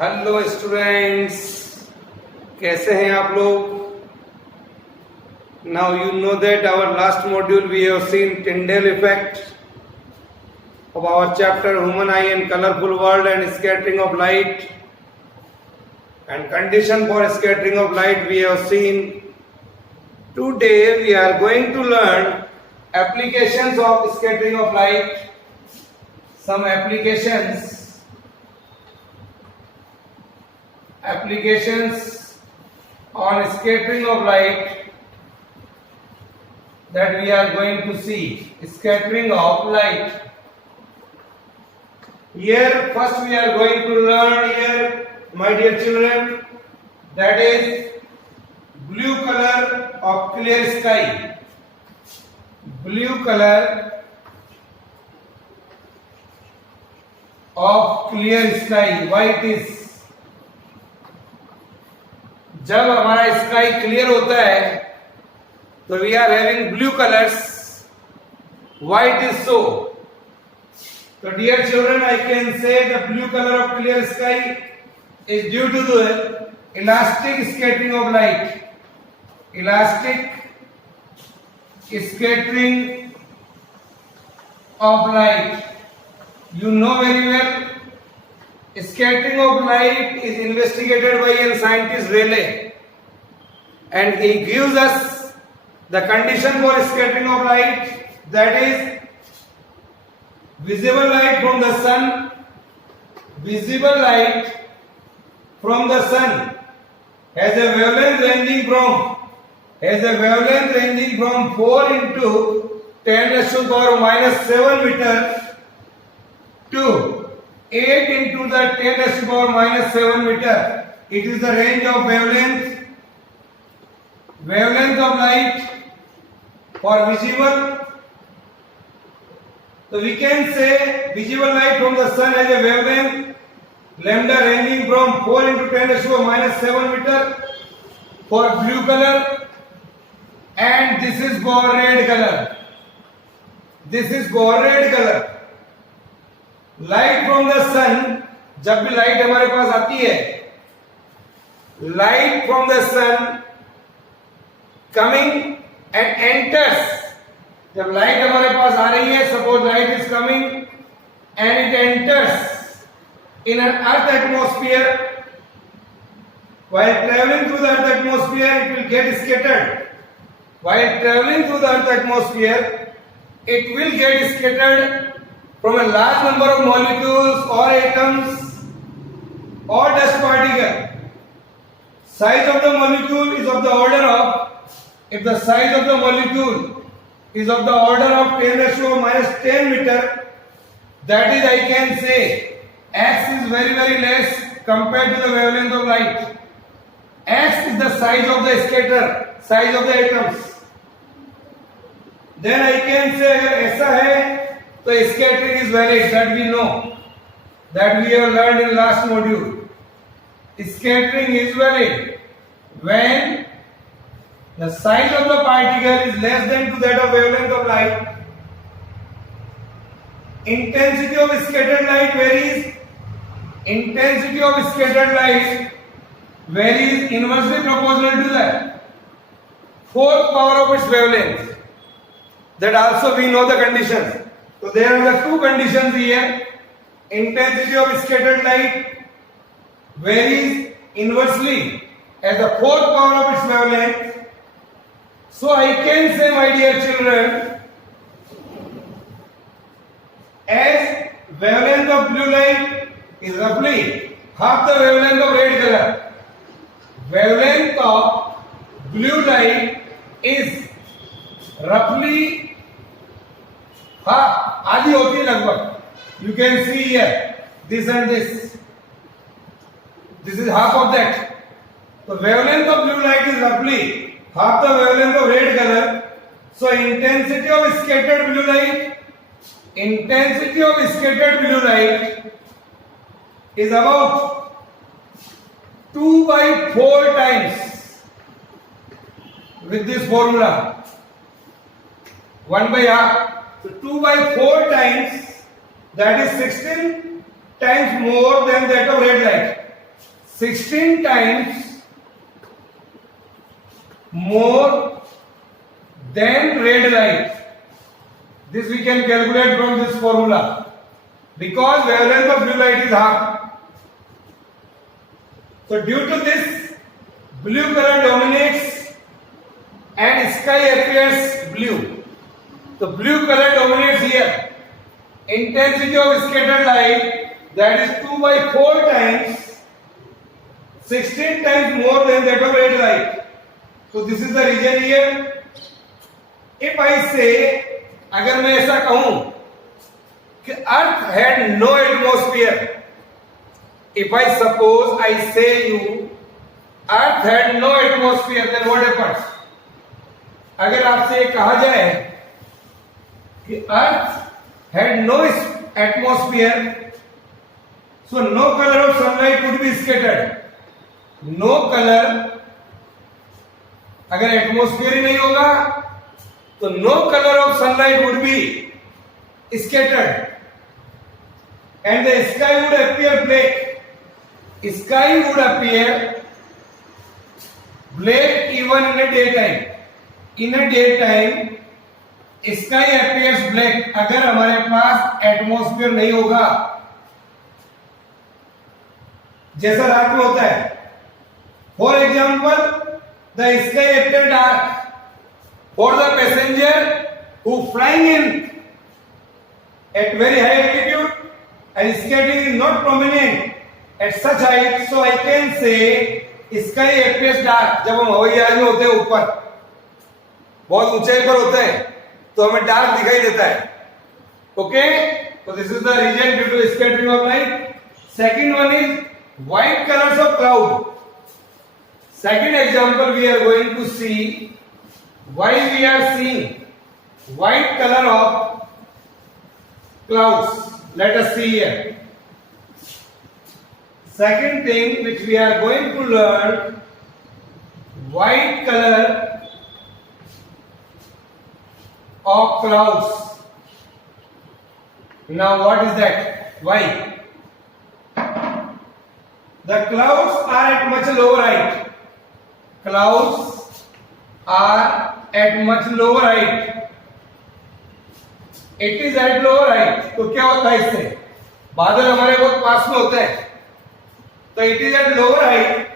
Hello students, कैसे हैं आप लोग? Now you know that our last module we have seen Tyndall effect of our chapter human eye and colorful world and scattering of light and condition for scattering of light we have seen. Today we are going to learn applications of scattering of light, some applications on scattering of light that we are going to see. Scattering of light. Here first we are going to learn here, my dear children, that is blue color of clear sky. Blue color of clear sky. Why it is? जब हमारा sky clear होता है तो we are having blue colours. White is so. तो dear children, I can say the blue colour of clear sky is due to the elastic scattering of light. Elastic scattering of light. You know very well, scattering of light is investigated by a scientist Rayleigh, and he gives us the condition for scattering of light, that is visible light from the sun. Visible light from the sun has a wavelength ranging from 4 into 10 raised to the power minus 7 meter to 8 into the 10 raised to the power minus 7 meter. It is the range of wavelength of light for visible. So we can say visible light from the sun has a wavelength lambda ranging from 4 into 10 raised to the power minus 7 meter for blue color, and this is for red color. This is for red color. Light from the sun, जब भी light हमारे पास आती है, light from the sun coming and enters. जब light हमारे पास आ रही है, suppose light is coming and it enters in an earth atmosphere. while traveling through the earth atmosphere it will get scattered. While traveling through the earth atmosphere it will get scattered from a large number of molecules or atoms or dust particle. Size of the molecule is of the order of, if the size of the molecule is of the order of 10 raised to minus 10 meter, that is, I can say x is very less compared to the wavelength of light. X is the size of the scatter, size of the atoms. Then I can say अगर ऐसा है तो scattering is valid. That we know, that we have learned in last module. Scattering is valid when the size of the particle is less than to that of wavelength of light. Intensity of scattered light varies. Intensity of scattered light varies inversely proportional to the fourth power of its wavelength. That also we know the conditions. So there are the two conditions here. Intensity of scattered light varies inversely as the fourth power of its wavelength. So I can say, my dear children, as wavelength of blue light is roughly half the wavelength of red color. Wavelength of blue light is roughly half, आधी होती है लगभग. You can see here this and this. This is half of that. So wavelength of blue light is roughly half the wavelength of red color. So intensity of scattered blue light is about 2/4 times with this formula. 1/2. So 2/4 times, that is 16 times more than that of red light. 16 times more than red light. This we can calculate from this formula. Because wavelength of blue light is half. So due to this, blue color dominates and sky appears blue. The blue color dominates here. Intensity of scattered light, that is 2 by 4 times, 16 times more than that of red light. So this is the region here. If I say, अगर मैं ऐसा कहूं कि अर्थ had no atmosphere, if I suppose I say you earth had no atmosphere, then what happens? अगर आपसे ये कहा जाए कि अर्थ had no atmosphere, so no color of sunlight would be scattered. No color, अगर एटमॉस्फेयर ही नहीं होगा तो no color of sunlight would be scattered and the sky would appear black. Sky would appear black even in a daytime. In a daytime sky appears black अगर हमारे पास atmosphere नहीं होगा, जैसा रात में होता है. For example, the sky appears dark for the passenger who flying in at very high altitude and scattering is not prominent at such height, so I can say sky appears dark. जब हम हवाई जहाज में होते हैं ऊपर बहुत ऊंचाई पर होते हैं तो हमें डार्क दिखाई देता है. Okay, so this is the region due to scattering of light. Second one is white colors of cloud. Second example we are going to see why we are seeing white color of clouds. Let us see here. Second thing which we are going to learn, white color of clouds. Now what is that? Why? The clouds are at much lower height. Clouds are at much lower height. It is at lower height. तो क्या होता है इससे? बादल हमारे बहुत पास में होते हैं. तो it is at lower height.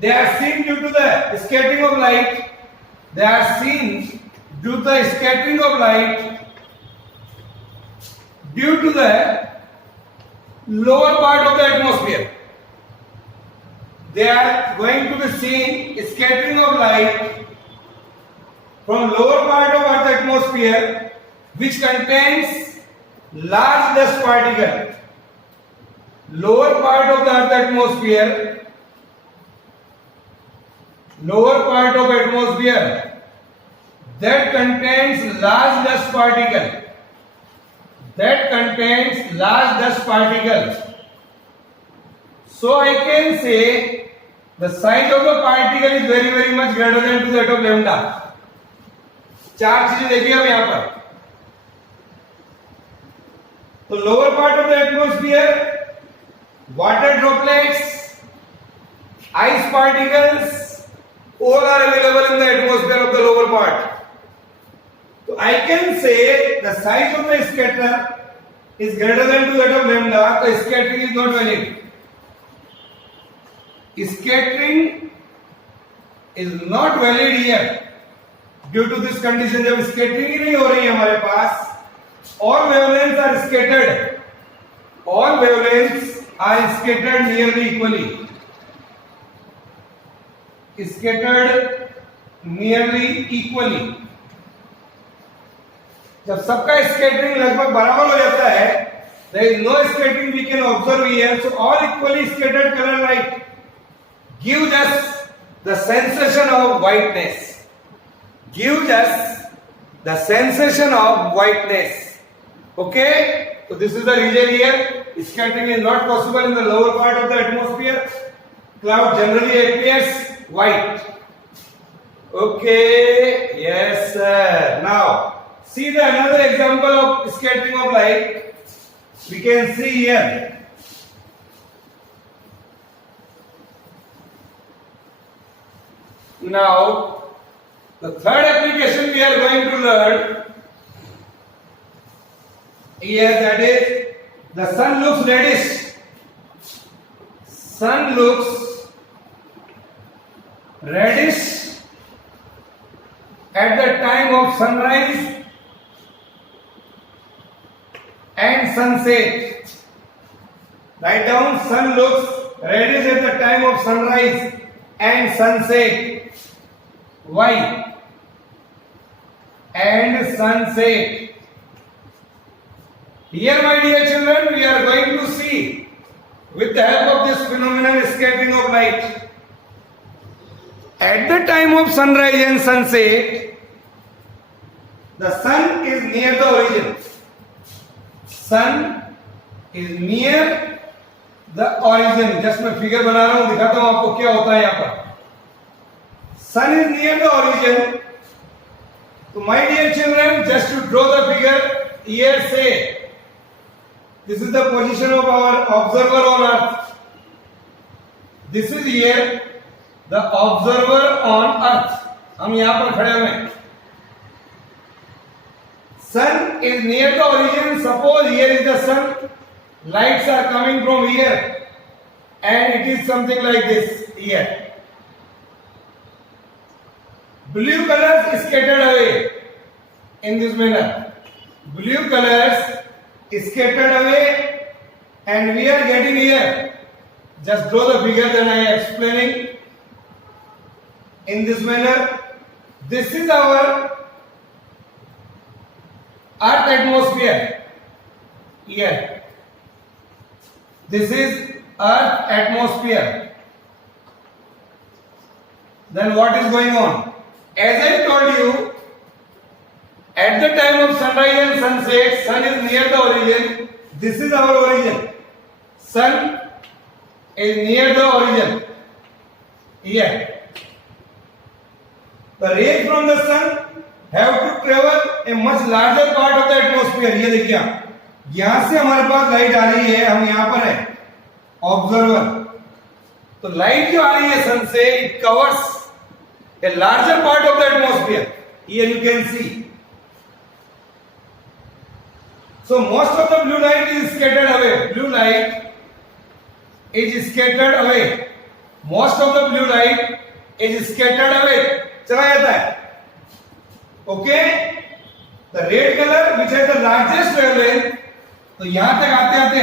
They are seen due to the scattering of light. They are seen due to the scattering of light due to the lower part of the atmosphere. They are going to be seen scattering of light from lower part of Earth's atmosphere, which contains large dust particle. Lower part of the Earth's atmosphere, lower part of atmosphere that contains large dust particle. That contains large dust particles. So I can say the size of the particle is very much greater than to that of lambda. चार चीजें देखिए हम यहां पर. तो lower part of the atmosphere, water droplets, ice particles, all are available in the atmosphere of the lower part. So I can say the size of the scatter is greater than to that of lambda, so scattering is not valid. Scattering is not valid here due to this condition. जब scattering ही नहीं हो रही है हमारे पास, all wavelengths are scattered. All wavelengths are scattered nearly equally. Scattered nearly equally. जब सबका scattering लगभग बराबर हो जाता है, there is no scattering we can observe here, so all equally scattered color light gives us the sensation of whiteness. Gives us the sensation of whiteness. Okay, so this is the region here. Scattering is not possible in the lower part of the atmosphere. Cloud generally appears white. Okay, yes sir. Now see the another example of scattering of light. We can see here. Now, the third application we are going to learn here, that is the sun looks reddish. Sun looks reddish at the time of sunrise and sunset. Write down, sun looks reddish at the time of sunrise and sunset. Why? And sunset. Here, my dear children, we are going to see with the help of this phenomenon, scattering of light. At the time of sunrise and sunset, the sun is near the origin. Sun is near the origin. Just मैं figure बना रहा हूं, दिखाता हूं आपको क्या होता है यहाँ पर. Sun is near the origin. So, my dear children, just to draw the figure, here say, this is the position of our observer on earth. This is here the observer on earth. हम यहाँ पर खड़े हुए हैं. Sun is near the origin. Suppose here is the sun. Lights are coming from here, and it is something like this here. Blue colors scattered away in this manner. Blue colors scattered away, and we are getting here. Just draw the figure that I am explaining in this manner. This is our Earth atmosphere. Here. This is Earth atmosphere. Then what is going on? As I told you, at the time of sunrise and sunset, sun is near the origin. This is our origin. Sun is near the origin. Here. The rays from the sun have to travel a much larger part of the atmosphere. ये देखिए आप, यहां से हमारे पास light आ रही है, हम यहां पर है ऑब्जर्वर. तो लाइट जो आ रही है सन से, it covers a larger part of the atmosphere. Here you can see. So most of the blue light is scattered away. Blue light is scattered away. Most of the blue light is scattered away. चला जाता है. Okay? The red color, which has the largest wavelength, तो यहां तक आते आते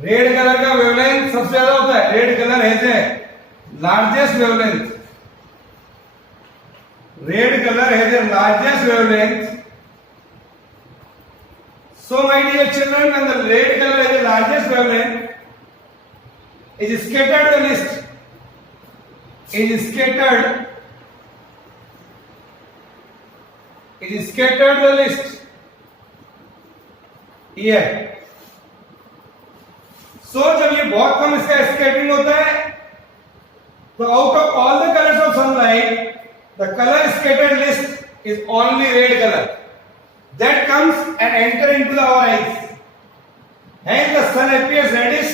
red colour का wavelength सबसे ज्यादा होता है. Red colour has a largest wavelength. Red colour has a largest wavelength. So my dear children, when the red color has the largest wavelength, is scattered the list. Is scattered the list here. So जब ये बहुत कम इसका scattering होता है, तो out of all the colours of sunlight, the colour scattered list is only red color. That comes and enter into our eyes. Hence the sun appears reddish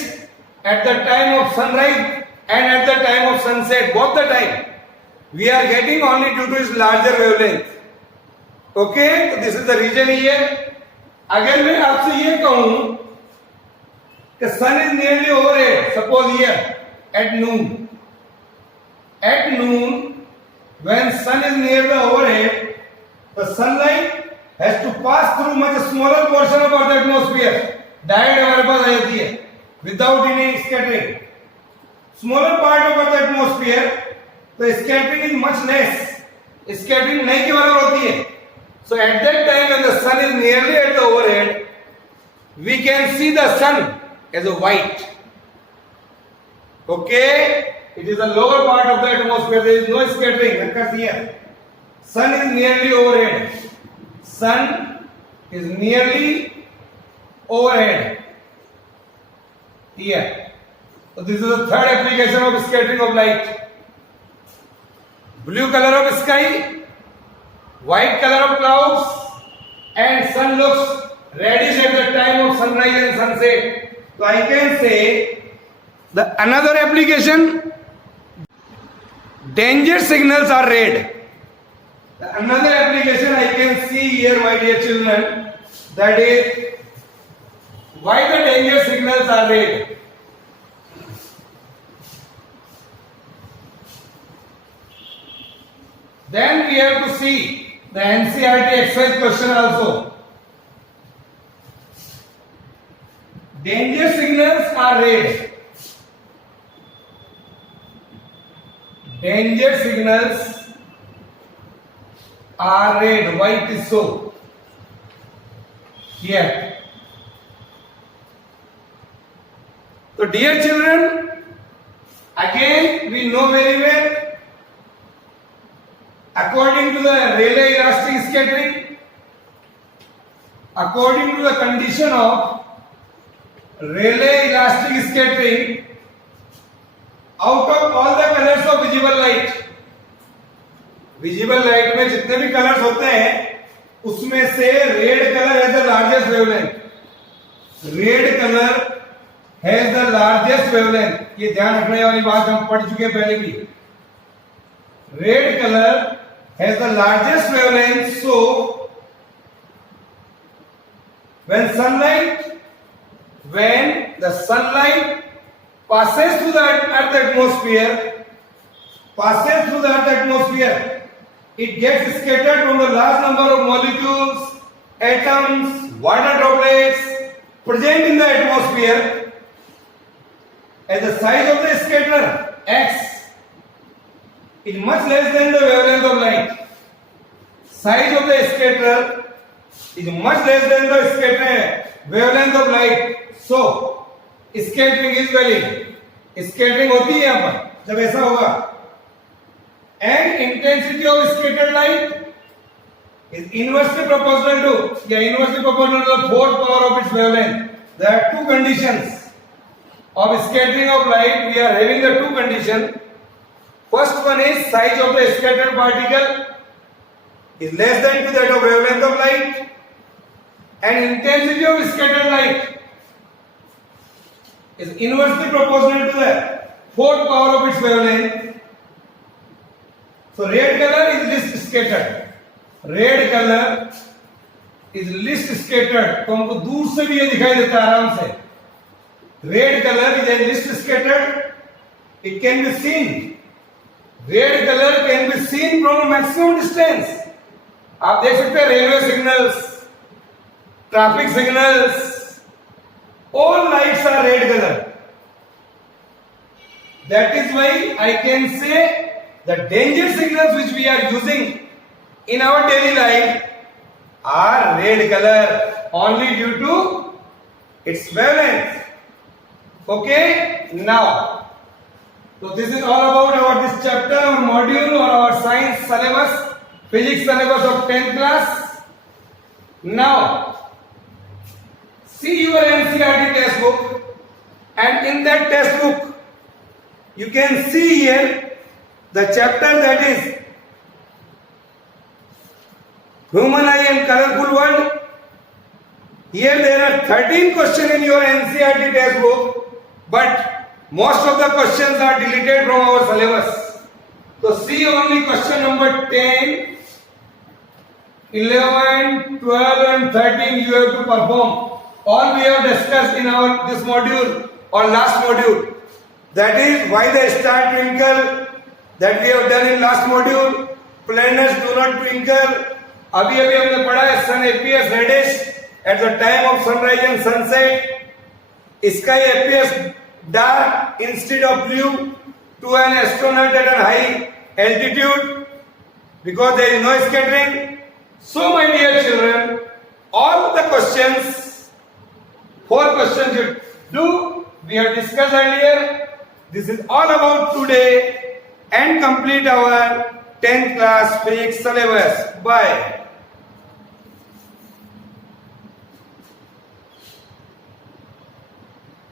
at the time of sunrise and at the time of sunset. Both the time we are getting only due to its larger wavelength. Okay, so this is the reason here. अगर मैं आपसे ये कहूं कि sun is nearly overhead, suppose here at noon. At noon, when sun is near the overhead, the sunlight has to pass through much smaller portion of Earth atmosphere. Direct हमारे पास आ जाती है without any scattering. Smaller part of Earth atmosphere, the scattering is much less. Scattering नहीं के बराबर होती है. So at that time when the sun is nearly at the overhead, we can see the sun as a white. Okay, it is the lower part of the atmosphere. There is no scattering. Occurs here. Sun is nearly overhead. Sun is nearly overhead. Here. So this is the third application of scattering of light. Blue color of sky, white color of clouds, and sun looks reddish at the time of sunrise and sunset. So I can say The another application, danger signals are red. The another application I can see here, my dear children, that is why the danger signals are red. Then we have to see the NCERT exercise question also. Danger signals are red. Danger signals are red. Why it is so? Here. So dear children, again we know very well, according to the Rayleigh elastic scattering, according to the condition of Rayleigh elastic scattering, out of all the colors of visible light में जितने भी colours होते हैं उसमें से red colour has the largest wavelength. Red colour has the largest wavelength. ये ध्यान रखने वाली बात हम पढ़ चुके हैं पहले भी. Red colour has the largest wavelength. So when the sunlight passes through the earth atmosphere, it gets scattered from the large number of molecules, atoms, water droplets present in the atmosphere. As the size of the scatter x is much less than the wavelength of light. Size of the scatter is much less than the scatter wavelength of light. So scattering is valid. Scattering होती है यहाँ पर जब ऐसा होगा. And intensity of scattered light is inversely proportional to the fourth power of its wavelength. There are two conditions of scattering of light. We are having the two conditions. First one is size of the scattered particle is less than to that of wavelength of light, and intensity of scattered light is inversely proportional to the fourth power of its wavelength. So red color is least scattered. Red color is least scattered. तो हमको दूर से भी ये दिखाई देता है आराम से. Red color is a least scattered. It can be seen. Red color can be seen from a maximum distance. आप देख सकते हैं railway signals, traffic signals, all lights are red color. That is why I can say the danger signals which we are using in our daily life are red color only due to its wavelength. Okay, now, so this is all about our this chapter or module or our science syllabus, physics syllabus of 10th class. Now, see your NCERT textbook, and in that textbook you can see here the chapter that is Human Eye and Colorful World. Here there are 13 questions in your NCERT textbook, but most of the questions are deleted from our syllabus. So see only question number 10, 11, 12 and 13 you have to perform. All we have discussed in our this module or last module, that is why the star twinkle, that we have done in last module. Planets do not twinkle. अभी हमने पढ़ा है sun appears reddish at the time of sunrise and sunset. Sky appears dark instead of blue to an astronaut at a high altitude because there is no scattering. So my dear children, all the questions, 4 questions you do, we have discussed earlier. This is all about today and complete our 10th class physics syllabus. Bye.